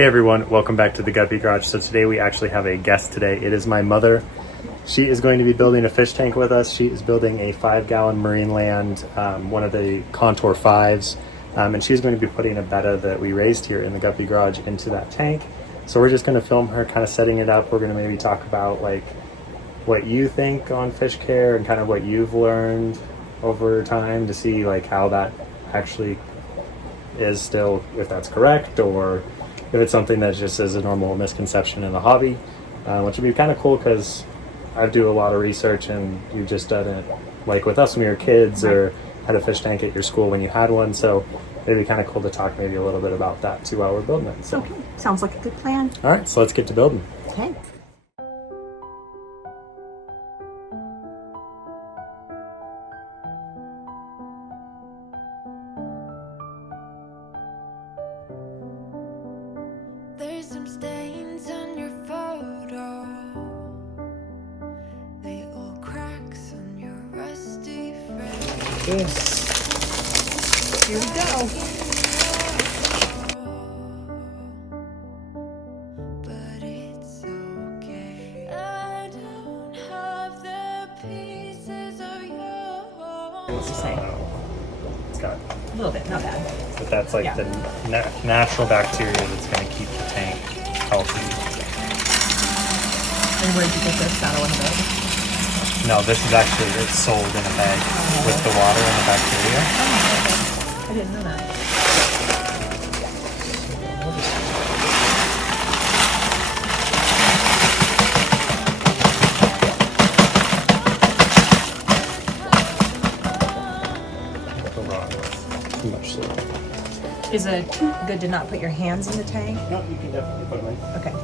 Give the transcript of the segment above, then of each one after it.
Hey everyone, welcome back to the Guppy Garage. So today we actually have a guest today. It is my mother. She is going to be building a fish tank with us. She is building a 5-gallon Marine Land, one of the Contour 5s. And she's going to be putting a betta that we raised here in the Guppy Garage into that tank. So we're just going to film her kind of setting it up. We're going to maybe talk about like what you think on fish care and kind of what you've learned over time to see like how that actually is still, if that's correct, or if it's something that just is a normal misconception in the hobby, which would be kind of cool because I do a lot of research and you've just done it like with us when we were kids, or had a fish tank at your school when you had one. So it'd be kind of cool to talk maybe a little bit about that too while we're building it. So. Okay, sounds like a good plan. All right, so let's get to building. Okay. There's some stains on your photo, little cracks on your rusty frame. Yes. Here we go. But it's okay. I don't have the pieces of your. What's it say? It's got, A little bit, not bad. but that's like the natural bacteria that's going to keep the tank healthy. And where did you get this out of one of those? No, this is actually, it's sold in a bag with the water and the bacteria. Oh, okay. I didn't know that. The rock. Too much soil. Is it good to not put your hands in the tank? No, you can definitely put them in. Okay.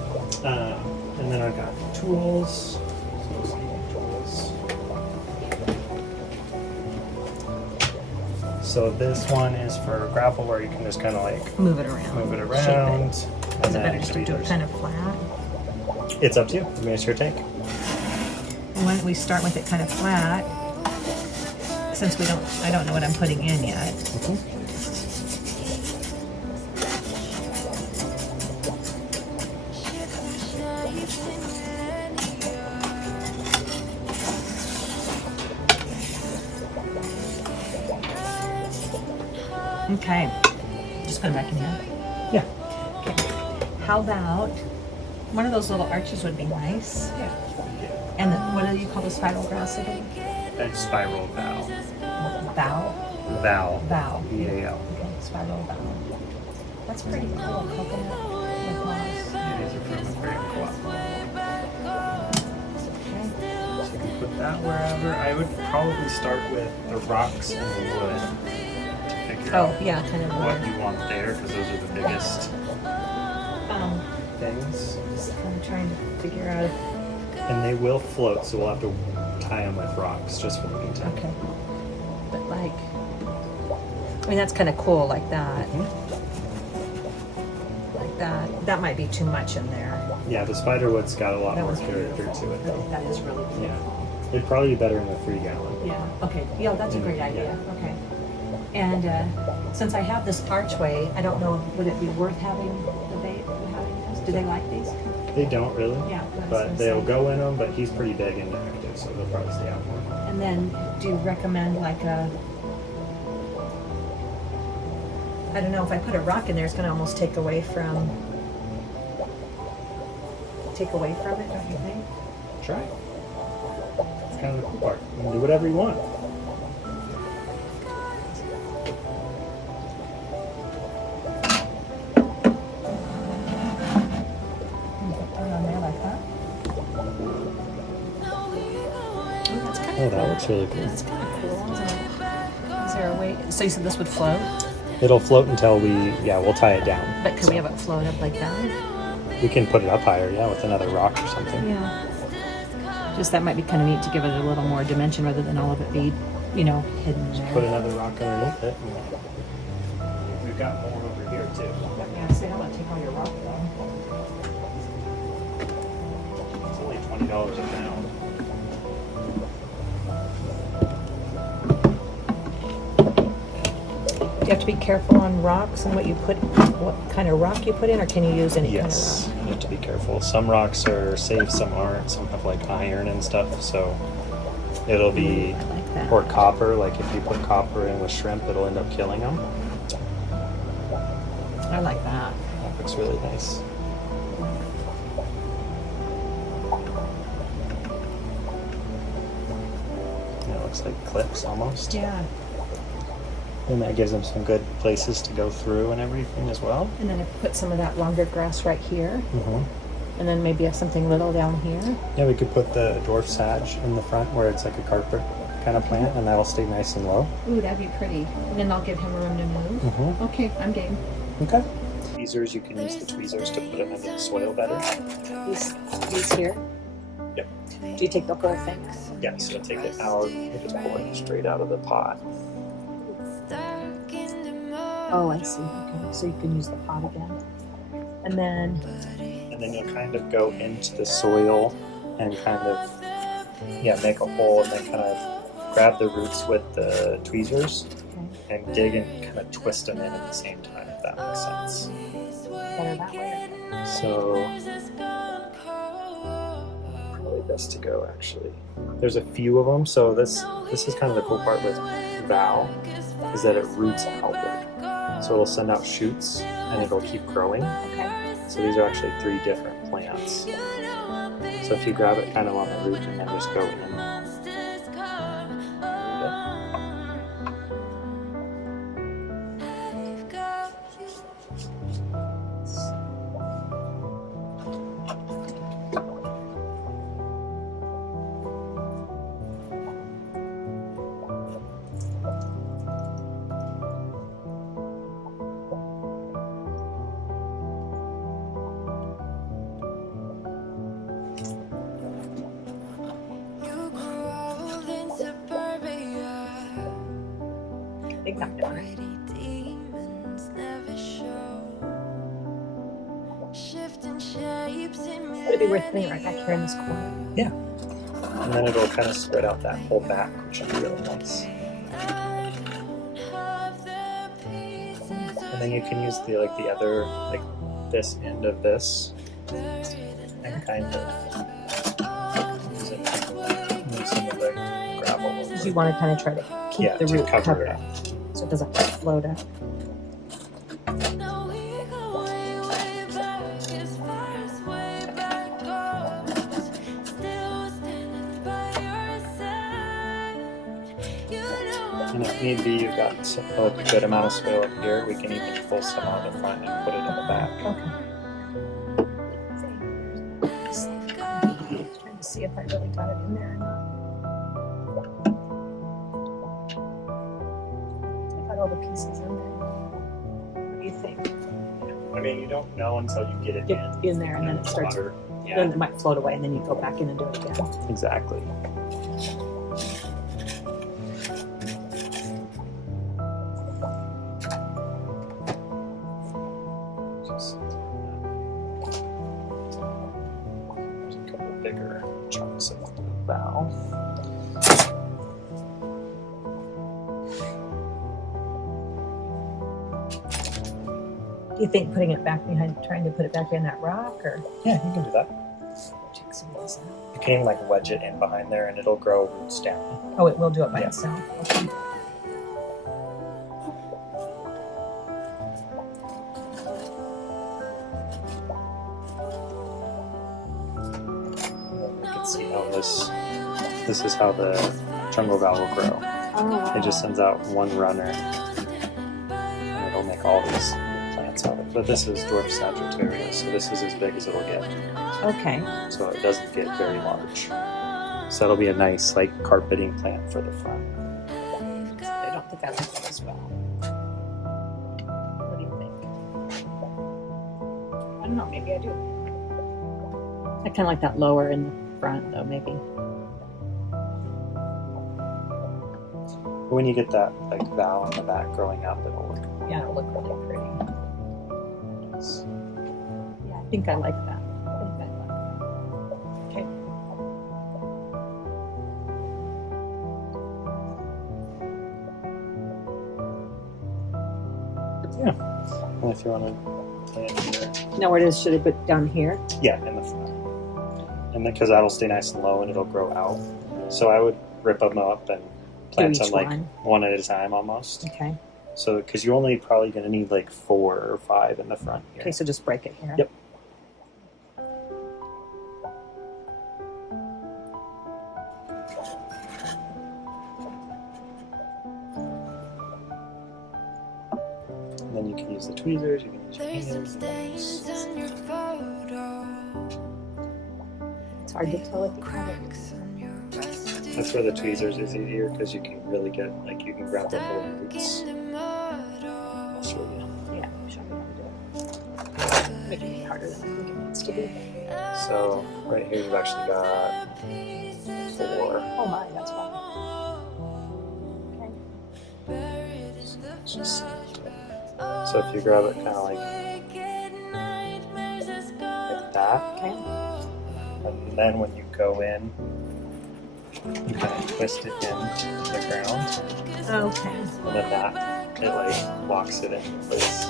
And then I've got tools. So some tools. So this one is for grapple where you can just kind of like Move it around. move it Shape around. it. And Is it then better just to do it tweezers. kind of flat? It's up to you. I mean, it's your tank. Why don't we start with it kind of flat? Since I don't know what I'm putting in yet. Okay, just put it back in here. Yeah. How about one of those little arches would be nice. Yeah. And what do you call the spiral grass again? And spiral valve. Bow? Valve. Bow. V-A-L. Okay, spiral bow. That's pretty cool, coconut with moss. It is a from Aquarium COOP. Okay. So you can put that wherever. I would probably start with the rocks and the wood to figure Oh, out yeah, kind of what weird. you want there, because those are the biggest things. Just kind of trying to figure out. And they will float, so we'll have to tie them with rocks just for the meantime. Okay. But like, I mean, that's kind of cool like that. Like that. That might be too much in there. Yeah, the spider wood's got a lot That more was character to it, though. That is really cool. Yeah. It'd probably be better in the 3-gallon. Yeah, okay. Yeah, that's a great idea. Okay. And since I have this archway, I don't know, would it be worth having the bait having this? Do they like these? They don't really, Yeah, that's what but I'm they'll saying. go in them, but he's pretty big and active, so they'll probably stay out more. And then do you recommend like a, I don't know, if I put a rock in there, it's gonna almost take away from it, don't you think? Try it. It's kind of the cool part. You can do whatever you want. Put it on there like that. Oh, that's kind Oh, of that looks really cool. That's kind of cool, isn't it? Is there a way, so you said this would float, It'll float until we'll tie it down. but could we have it float up like that? We can put it up higher, yeah, with another rock or something. Yeah. Just that might be kind of neat to give it a little more dimension rather than all of it be, hidden there. Put another rock underneath it. We've got more over here too. Yeah, see, I want to take all your rock though. It's only $20 a pound. you have to be careful on rocks and what kind of rock you put in, or can you use any Yes, kind of rock? you have to be careful. Some rocks are safe, some aren't. Some have like iron and stuff, so it'll be, I like that. or copper. Like if you put copper in with shrimp, it'll end up killing them. I like that. That looks really nice. It looks like clips almost. Yeah. And that gives them some good places to go through and everything as well. And then I put some of that longer grass right here, Mm-hmm. and then maybe something little down here. Yeah, we could put the dwarf sage in the front where it's like a carpet kind of plant, and that'll stay nice and low. Ooh, that'd be pretty. And then I'll give him room to move. Mm-hmm. Okay, I'm game. Okay. Tweezers, you can use the tweezers to put them into the soil better. These here. Yep. Do you take the whole thing? Yeah, so take it out, you just pull it straight out of the pot. Oh, I see. Okay, so you can use the pot again. And then you'll kind of go into the soil and kind of, make a hole, and then kind of grab the roots with the tweezers and dig and kind of twist them in at the same time, if that makes sense. better that way. So, probably best to go actually. There's a few of them, so this is kind of the cool part with Val, is that it roots outward. So it'll send out shoots and it'll keep growing. Okay. So these are actually 3 different plants. So if you grab it kind of on the root and then just go in. Big enough down. Would it be worth putting it right back here in this corner? Yeah. And then it'll kind of spread out that whole back, which will be really nice. And then you can use the other, this end of this, and kind of use it to move some of the gravel over. You want to kind of try to keep the to root cover covered it up. so it doesn't float up. And if need be, you've got a good amount of soil up here. We can even pull some out the front and put it in the back. Okay. Trying to see if I really got it in there or not. I got all the pieces in there. What do you think? I mean, you don't know until you get it Get in there and then it starts. water. Then it might float away, and then you go back in and do it again. Exactly. There's a couple bigger chunks of the valve. Do you think putting it back behind, trying to put it back in that rock, or Yeah, you can do that. check some of this out? You can even wedge it in behind there, and it'll grow roots down. Oh, it will do it by Yeah. itself. Okay. You can see how this is how the jungle valve will grow. Oh, It just sends out one runner, and it'll make all these plants out of it. But this is dwarf Sagittarius, so this is as big as it'll get. okay. So it doesn't get very large. So that'll be a nice carpeting plant for the front. I don't think I like that as well. What do you think? I don't know. Maybe I do. I kind of like that lower in the front, though. Maybe. But when you get that valve in the back growing up, it'll look Yeah, it'll look really pretty. nice. Yeah, I think I like that. I think I like that. Okay. Yeah. And if you want to plant here. Now where does should I put down here? Yeah, in the front. And because that'll stay nice and low and it'll grow out. So I would rip them up and plant each them like one. one at a time almost. Okay. So because you're only probably going to need like 4 or 5 in the front here. Okay, so just break it here. Yep. And then you can use the tweezers, you can use your There's some fingers. stains on your photo. It's hard to tell if you have it. Cracks on your rusty That's where the tweezers is easier because you can really get, like, you can grab the whole roots. in the mud. I'll show you. Yeah, show me how to do it. Making it harder than I think it needs to be. So right here you've actually got 4. Oh my, that's fine. Just, so if you grab it kind of like that, Okay. and then when you go in, you kind of twist it into the ground, Okay. and then that, it like locks it in place.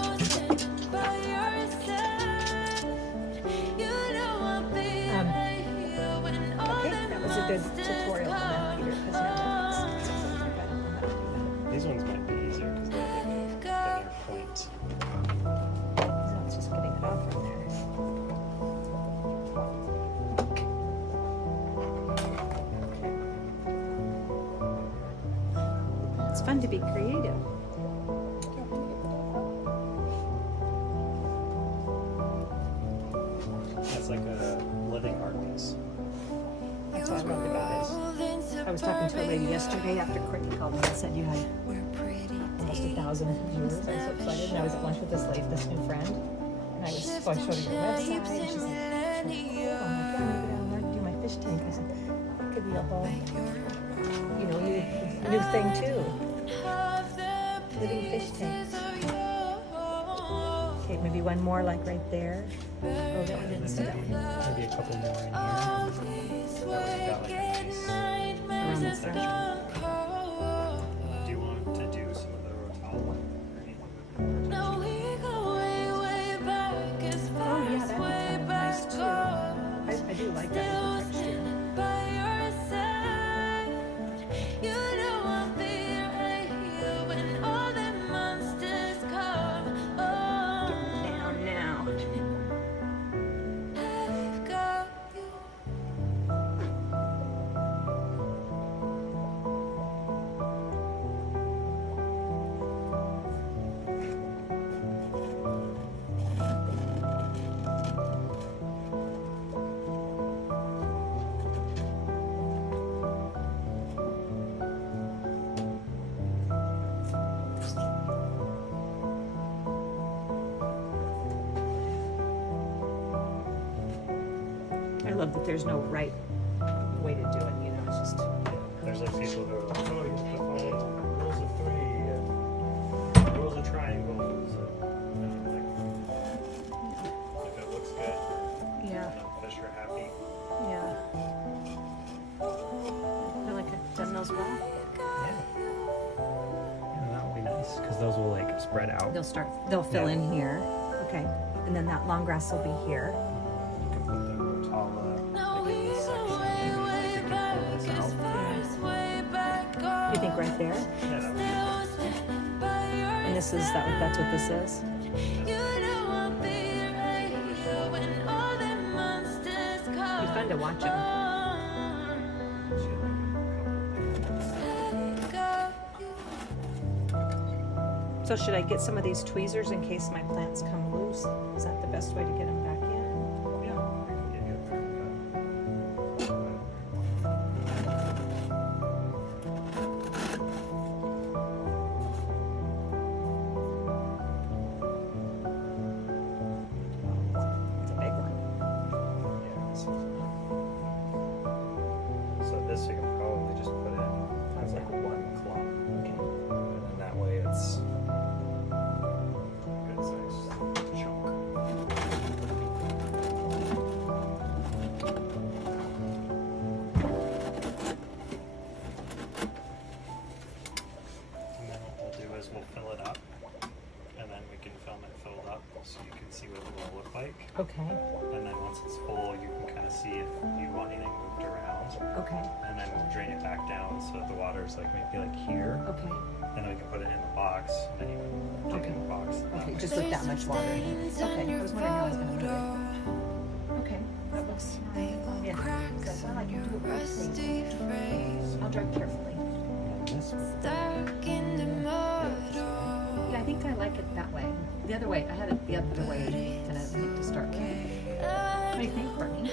Okay, that was a good tutorial on that, Peter, because now that makes sense. These ones might be easier because they have like a thinner point. So it's just getting it off from there. It's fun to be creative. It's like a living art piece. That's what I loved about it. I was talking to a lady yesterday after Courtney called me and said you had almost 1,000 viewers. I was so excited. And I was at lunch with this lady, this new friend. And I showed her your website. And she's like, oh my God, I'm going to do my fish tank. I said, that could be a whole, new thing too. Living fish tanks. Okay, maybe one more like right there. Oh, that one didn't see that one. Maybe a couple more in here. That way you got like a nice Around the section. front. Do you want to do some of the rotel one? Oh yeah, that'd be kind of nice too. I do like that with the texture. Down now. I love that there's no right way to do it, it's just. There's like people who are like, oh, you have to find rules of 3 and rules of triangles. And like, if it looks good, Yeah, then fish are happy. yeah. I feel like I've done those well. Yeah, that will be nice because those will like spread out. They'll fill in here. Okay. And then that long grass will be here. You can put the rotala like in this section. Maybe like you can pull this out. You think right there? Yeah, that would be And this is that's what this is? It'd be fun to watch them. So should I get some of these tweezers in case my plants come loose? Is that the best way to get them back in? Yeah, I can give you a fair It's a big one. So this you can probably just put in as like one clump. Okay. And then that way it's a good size chunk. and then we can film it filled up so you can see what it will look like. Okay. And then once it's full, you can kind of see if you want anything moved around. Okay. And then we'll drain it back down so that the water is like maybe like here. Okay. And then we can put it in the box, and then you can take it in the box. Okay, just with that much water in it. Okay, I was wondering how I was going to move it. Okay, that looks yeah. Because I like to do it roughly. I'll drive carefully. Stuck in the mud. Yeah, I think I like it that way. The other way, I had it the other way, and I think to start with. What do you think, Courtney?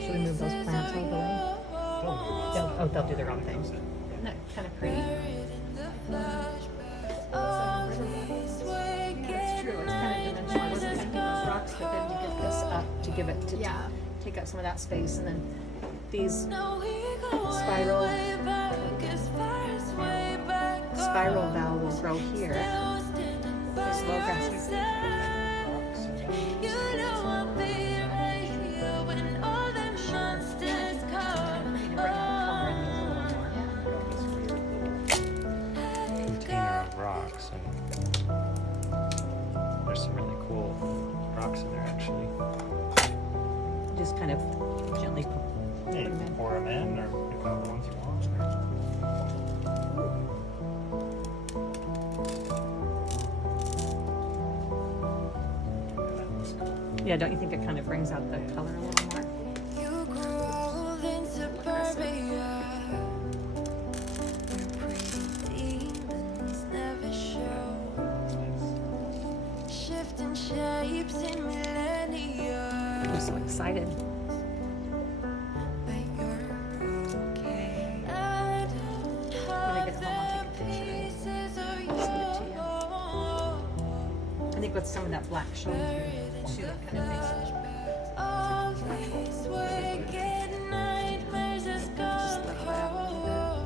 Should we move those plants all the way? They'll do their own thing. Isn't that kind of pretty? Yeah, it's true. It's kind of dimensional. I wasn't thinking those rocks, but then you get this up to give it to take up some of that space, and then these spiral valve will grow here. This low grass. Container of rocks, and there's some really cool rocks in there actually. Just kind of gently Yeah, you can pour them in, or pick out the ones you want. Yeah, don't you think it kind of brings out the color a little more? You crawled in suburbia where pretty demons never show. Shifting shapes in millennia. I'm so excited. But you're okay. I don't When I have get home, I'll the take a picture. pieces of I'll send it to you. you. I think with some of that black showing through, too, that kind of makes it. All these wicked nightmares just Just let it out a little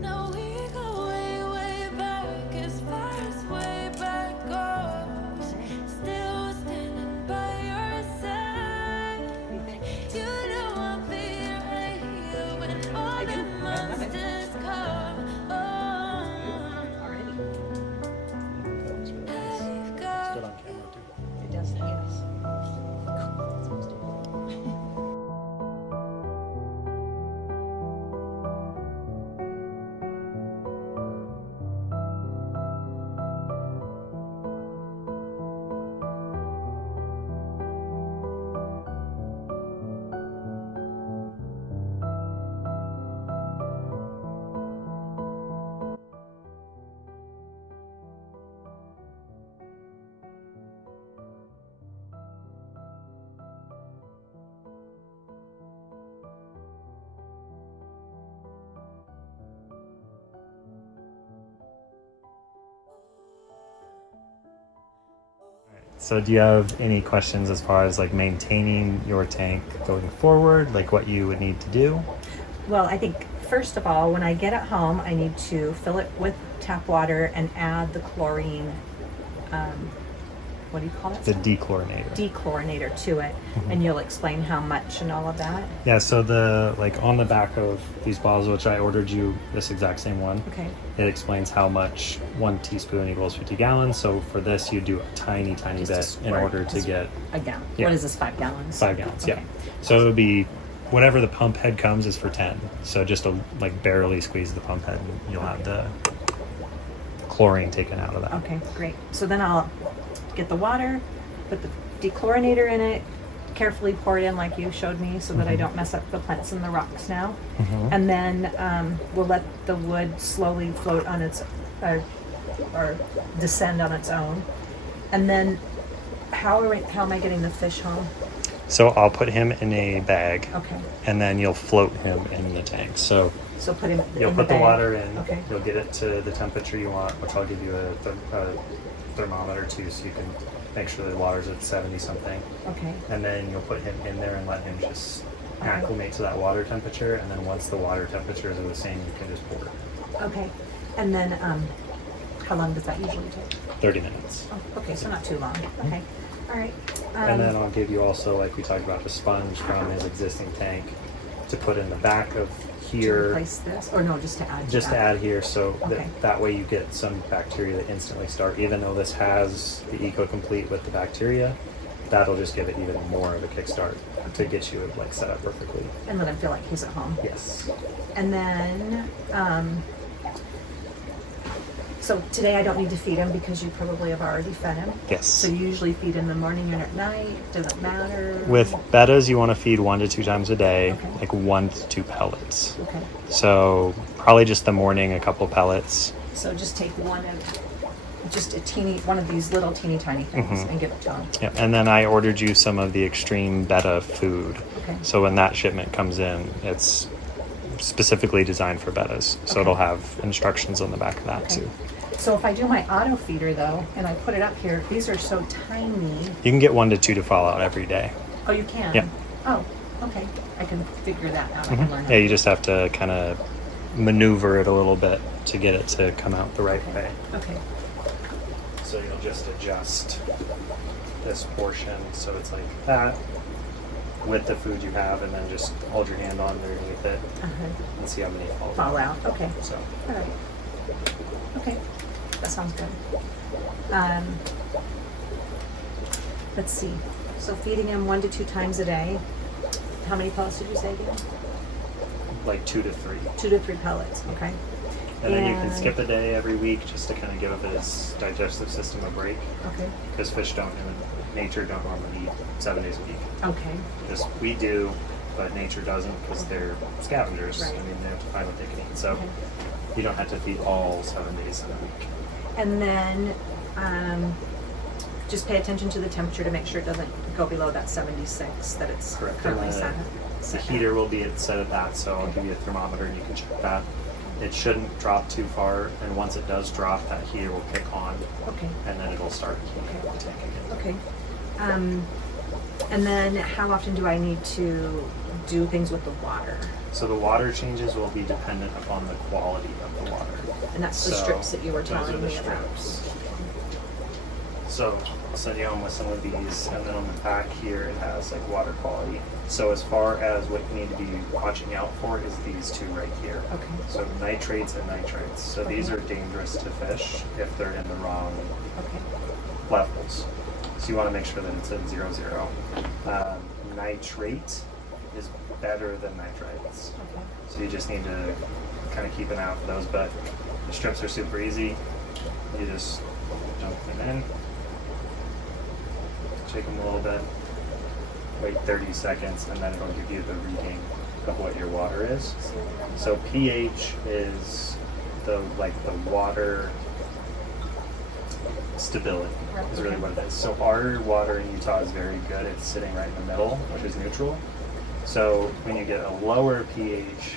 Now we go way, way back as far as way back goes. Still standing by your side. bit. What do you think? You know I'll be right here when all I do. the I love it. monsters come. Oh, Already. That was really nice. I've It's got good on camera too. It does, yes. It's supposed to. So do you have any questions as far as like maintaining your tank going forward, like what you would need to do? Well, I think first of all, when I get it home, I need to fill it with tap water and add the chlorine, what do you call it? The dechlorinator. Dechlorinator to it. And you'll explain how much and all of that. Yeah, so the like on the back of these bottles, which I ordered you this exact same one, Okay. it explains how much 1 teaspoon equals 50 gallons. So for this, you do a tiny Just a bit in squirt, order to just get a gallon. Yeah. What is this, 5 gallons? 5 gallons. Yeah. Okay. So it would be whatever the pump head comes is for 10. So just to like barely squeeze the pump head, and you'll have the chlorine taken out of that. Okay, great. So then I'll get the water, put the dechlorinator in it, carefully pour it in like you showed me so that I don't mess up the plants and the rocks now. And then we'll let the wood slowly float on its, or descend on its own. And then how am I getting the fish home? So I'll put him in a bag, Okay, and then you'll float him in the tank. So so put him you'll in put the the bag. water in. Okay. You'll get it to the temperature you want, which I'll give you a thermometer too, so you can make sure the water's at 70 something. Okay. And then you'll put him in there and let him just Okay. acclimate to that water temperature. And then once the water temperatures are the same, you can just pour it. Okay. And then how long does that usually take? 30 minutes. Oh, okay, so not too long. Okay. All right. And then I'll give you also, like we talked about, the sponge from his existing tank. to put in the back of To here. replace this, or no, just to add. Just to that. add here, so Okay. that way you get some bacteria that instantly start. Even though this has the Eco Complete with the bacteria, that'll just give it even more of a kickstart to get you like set up perfectly. And let him feel like he's at home. Yes. And then, so today I don't need to feed him because you probably have already fed him. Yes. So you usually feed in the morning and at night. Does it matter? With bettas, you want to feed 1 to 2 times a day, Okay. like 1 to 2 pellets. Okay. So probably just the morning, a couple pellets. So just take one of these little teeny tiny things and give it to him. Yep. And then I ordered you some of the extreme betta food. Okay. So when that shipment comes in, it's specifically designed for bettas. So Okay. it'll have instructions on the back of that Okay. too. So if I do my auto feeder though, and I put it up here, these are so tiny. You can get 1 to 2 to fall out every day. Oh, you can? Yeah. Oh, okay. I can figure that out. I can learn. Yeah, you just have to kind of maneuver it a little bit to get it to come out the right way. Okay. So you'll just adjust this portion so it's like that with the food you have, and then just hold your hand on underneath it Uh-huh. and see how many fall. Fall out. Okay. So All right. Okay. That sounds good. Let's see. So feeding him 1 to 2 times a day. How many pellets did you say again? like 2 to 3. 2 to 3 pellets. Okay. And then you can And- skip a day every week just to kind of give its digestive system a break, Okay. because fish don't in nature don't normally eat 7 days a week. Okay. Just we do, but nature doesn't because they're scavengers. Right. I mean, they have to find what they can eat. So Okay. you don't have to feed all 7 days in a week. And then just pay attention to the temperature to make sure it doesn't go below that 76 that it's Correct. currently And set. the set at. heater will be set at that, so I'll give you a thermometer and you can check that. It shouldn't drop too far, and once it does drop, that heater will kick on, Okay. and then it'll start heating up the tank again. Okay. And then how often do I need to do things with the water? So the water changes will be dependent upon the quality of the water. And that's the So, strips that you were those are telling the me about. strips. So I'll send you home with some of these, and then on the back here it has like water quality. So as far as what you need to be watching out for is these two right here. Okay. So nitrates and nitrites. So these are dangerous to fish if they're in the wrong Okay. levels. So you want to make sure that it's at 0, 0. Nitrate is better than nitrites. Okay. So you just need to kind of keep an eye out for those. But the strips are super easy. You just dump them in, shake them a little bit, wait 30 seconds, and then it'll give you the reading of what your water is. So pH is the water stability is really what it is. So our water in Utah is very good. It's sitting right in the middle, which is neutral. So when you get a lower pH,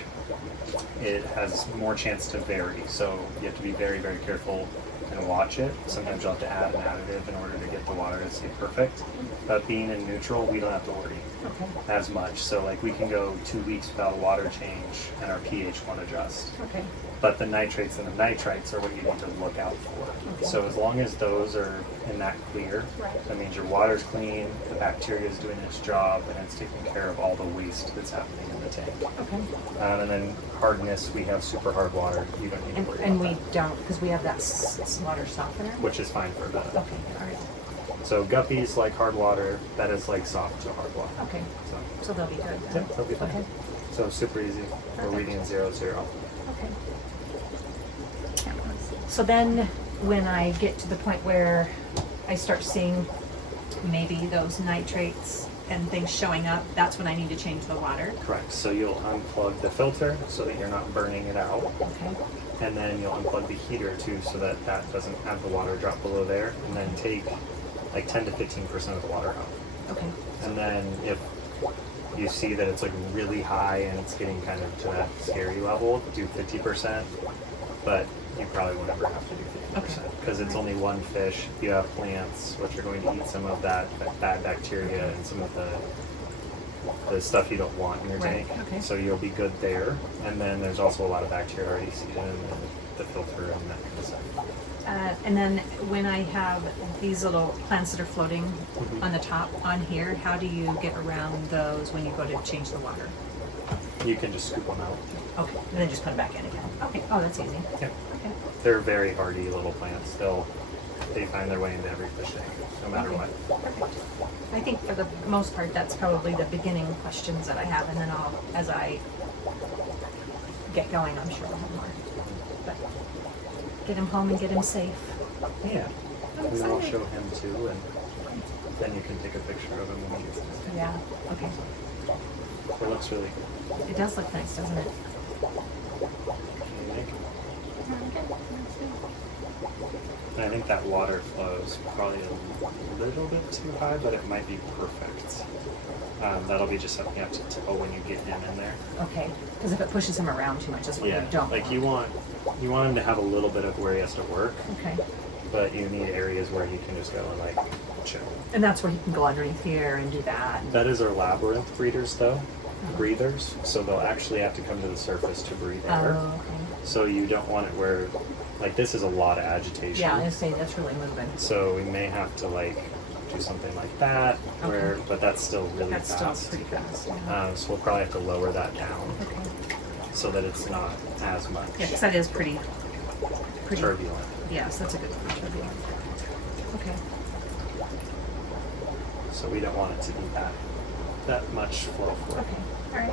it has more chance to vary. So you have to be very, very careful and watch it. Sometimes you'll have to add an additive in order to get the water to stay perfect. But being in neutral, we don't have to worry Okay. as much. So like we can go 2 weeks without a water change and our pH won't adjust. Okay. But the nitrates and the nitrites are what you need to look out for. Okay. So as long as those are in that clear, Right. that means your water's clean, the bacteria is doing its job, and it's taking care of all the waste that's happening in the tank. Okay. And then hardness, we have super hard water. You don't need to worry And about we that, don't, because we have that water softener. which is fine for that. Okay. All right. So guppies like hard water, that is like soft to hard water. Okay. So So they'll be good. yeah, then. they'll be fine. Okay. So super easy. We're Perfect. reading 0, 0. Okay. So then, when I get to the point where I start seeing maybe those nitrates and things showing up, that's when I need to change the water. Correct. So you'll unplug the filter so that you're not burning it out. Okay. And then you'll unplug the heater too so that that doesn't have the water drop below there. And then take like 10 to 15% of the water out. Okay. And then if you see that it's like really high and it's getting kind of to that scary level, do 50%. But you probably won't ever have to do 50% because it's only one fish. You have plants which are going to eat some of that bad bacteria and some of the stuff you don't want in your Right, tank. okay. So you'll be good there. And then there's also a lot of bacteria already seeded in the filter and that kind of stuff. And then when I have these little plants that are floating Mhm. on the top on here, how do you get around those when you go to change the water? You can just scoop them out. Okay, and then just put them back in again. Okay, oh, that's easy. Yep. Okay. They're very hardy little plants. They find their way into every fish tank, no matter what. Perfect. I think for the most part, that's probably the beginning questions that I have, and then as I get going, I'm sure I'll have more. But get him home and get him safe. Yeah. I'm And then I'll excited. show him too, and then you can take a picture of him when he gets there. Yeah, okay. It looks really It does look nice, doesn't it? unique. And I think that water flow is probably a little bit too high, but it might be perfect. That'll be just something you have to tell when you get him in there. Okay, because if it pushes him around too much, is what you don't like want. you want him to have a little bit of where he has to work, Okay, but you need areas where he can just go and like chill. and that's where he can go underneath here and do that. That is our labyrinth breeders though, breathers, so they'll actually have to come to the surface to breathe air. Oh, okay. So you don't want it where, like this is a lot of agitation. Yeah, I was saying that's really moving. So we may have to like do something like that, where, Okay. but that's still really That's fast. still pretty fast. Yeah. So we'll probably have to lower that down Okay. so that it's not as much Yeah, because that is pretty. turbulent. Yes, that's a good one. Turbulent. Okay. So we don't want it to be that much flow for it. Okay. All right.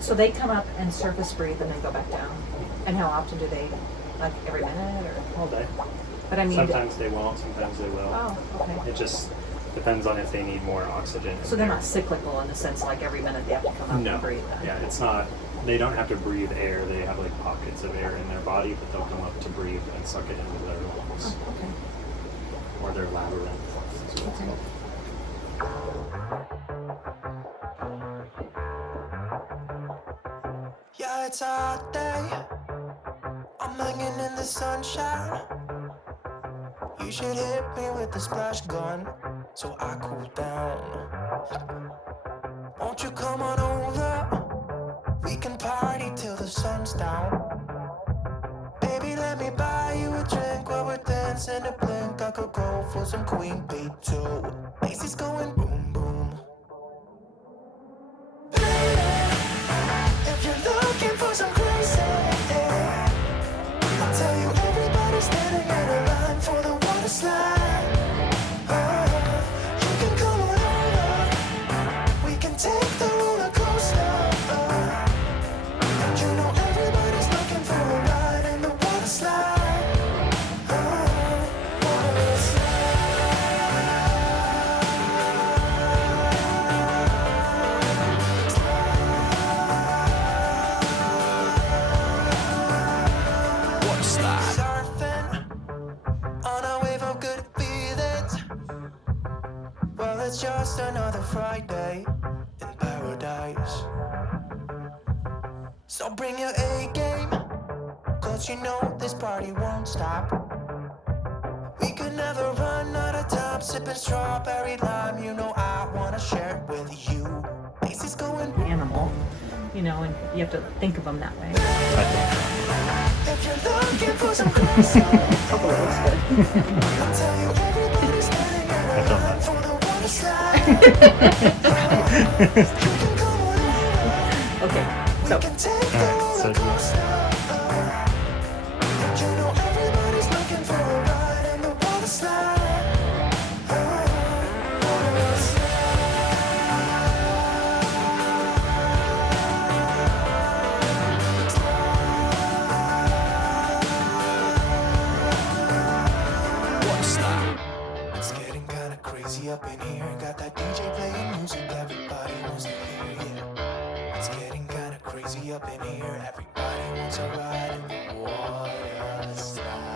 So they come up and surface breathe and then go back down. And how often do they? Like every minute or? All day. But I mean. Sometimes they won't, sometimes they will. Oh, okay. It just depends on if they need more oxygen. So they're not cyclical in the sense like every minute they have to come up No. and breathe. Then. Yeah, it's not. They don't have to breathe air. They have like pockets of air in their body, but they'll come up to breathe and suck it into their lungs Oh, okay. or their labyrinth. Is what it's Okay. called. Yeah, it's a hot day. I'm hanging in the sunshine. You should hit me with the splash gun so I cool down. Won't you come on over? We can party till the sun's down. Baby, let me buy you a drink while we're dancing a blink. I could go for some Queen Bee too. Macy's going boom boom. If you're looking for some crazy, I'll tell you everybody's standing in a line for the water slide. You can come on over. We can take the roller coaster. And you know everybody's looking for a ride in the water slide. Water slide. Water slide. Surfing on a wave of good feelings. Well, it's just another Friday in paradise. So bring your A game, cause you know this party won't stop. We could never run out of time, sipping strawberry lime. You know I wanna share it with you. Macy's going Animal, you know, and you have to think of them that way. if you're looking for some crazy. Hopefully it looks good. I'll tell you everybody's standing in a line for the water slide. You can come on over. Okay, We so can take the Alright, so roller coaster. And you know everybody's looking for a ride in the water slide. Water slide. It's getting kinda crazy up in here. Got that DJ playing music, everybody wants to hear it. It's getting kinda crazy up in here. Everybody wants a ride in the water slide.